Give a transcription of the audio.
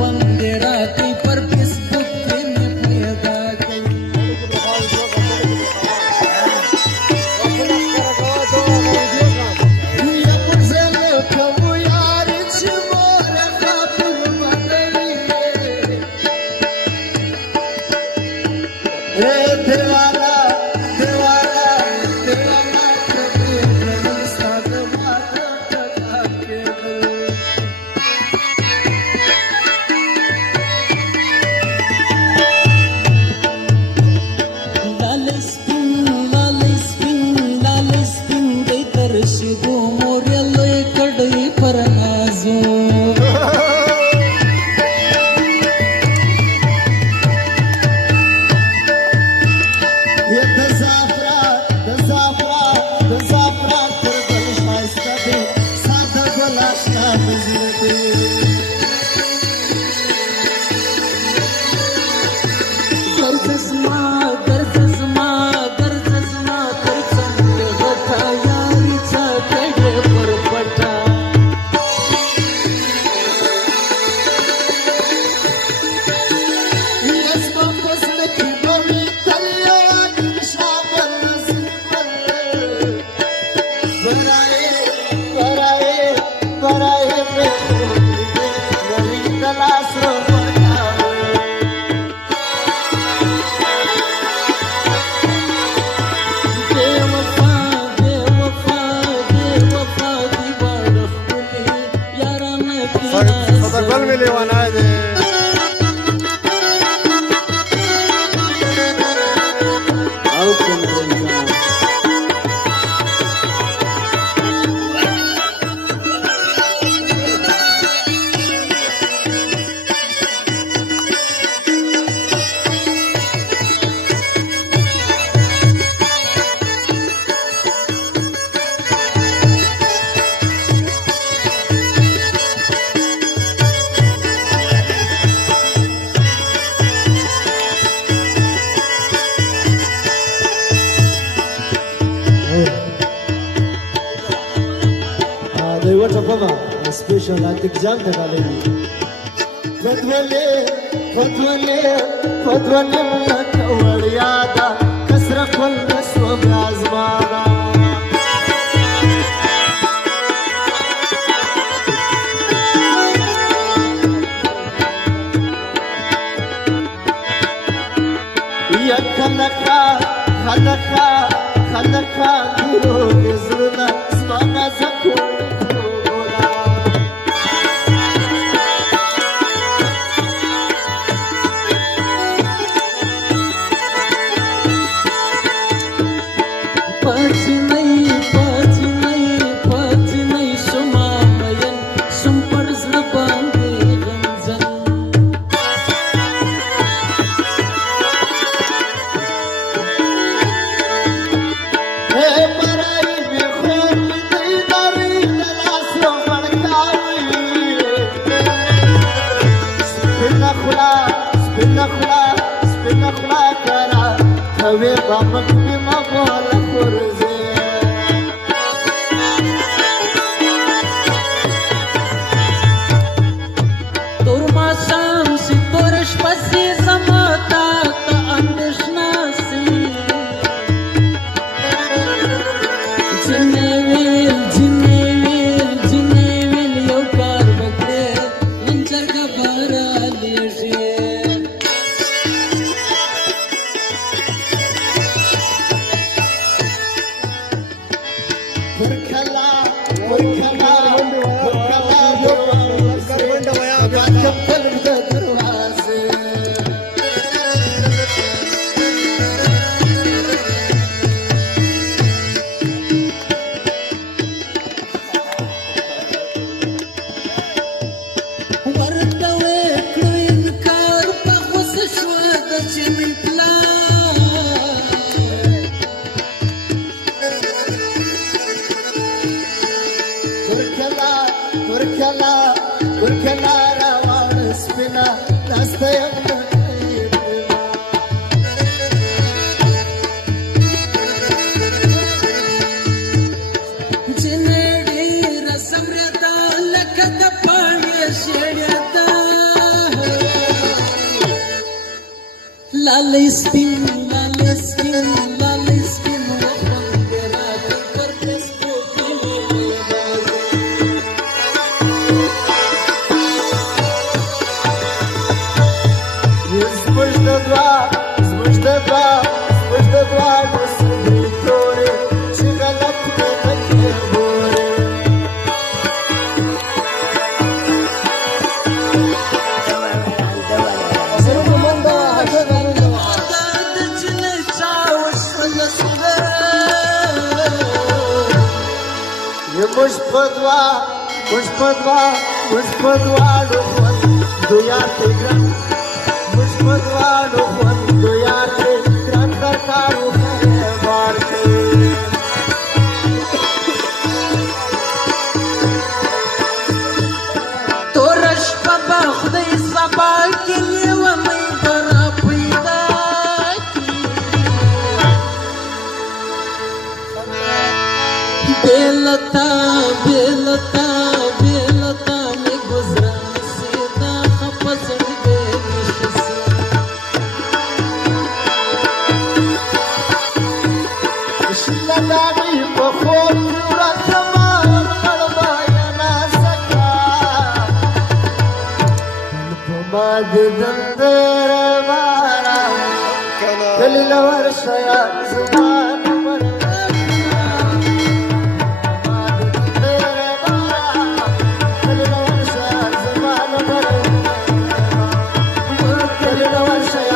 बंदे राती पर फेसबुक पे मैं पैदा देवाला देवाला देवाला साध माता के लाल स्पिन गई तरसी गो मोरेलो कड़ई पर नाजो Gol me levan a de दैवटा बघा स्पेशल एक्झाम ठेकाले फतवले फतवले फतवले कवळ यादा कसरा कोण सोब्याजमाना या खनका खनका खनका गुरु निजना sauna सखो Have bamak bima bola kurze Turma şamsi torış pasi zamata ta andeshnasi Jinevil yo kar bakre manchar ka bara leje Burkala burkala burkala Garbanda vaya चप्पल दरवाजे Вартове кроінкар пахоси швада чимітла burkala burkala burkala ravan spina nastayam जिनेडी रसमृता लखत पाण्य शेड्यता लाल स्पिन वफन के रात पर किसको Zmăjdădoare, sfântitore, și galactică te bore. Mușpădoară, duiate gran, mușpădoară, duiate gran, carcarul care moarte. تورش پبا خدای سبا کلی و می برا پیدا کی بیلتا میں گزران سیدا خپسڑ دے نشسی شلدانی بخور رکمان قلبایا سکا قلبما دندر بارا دلیل ورشیا زمان Say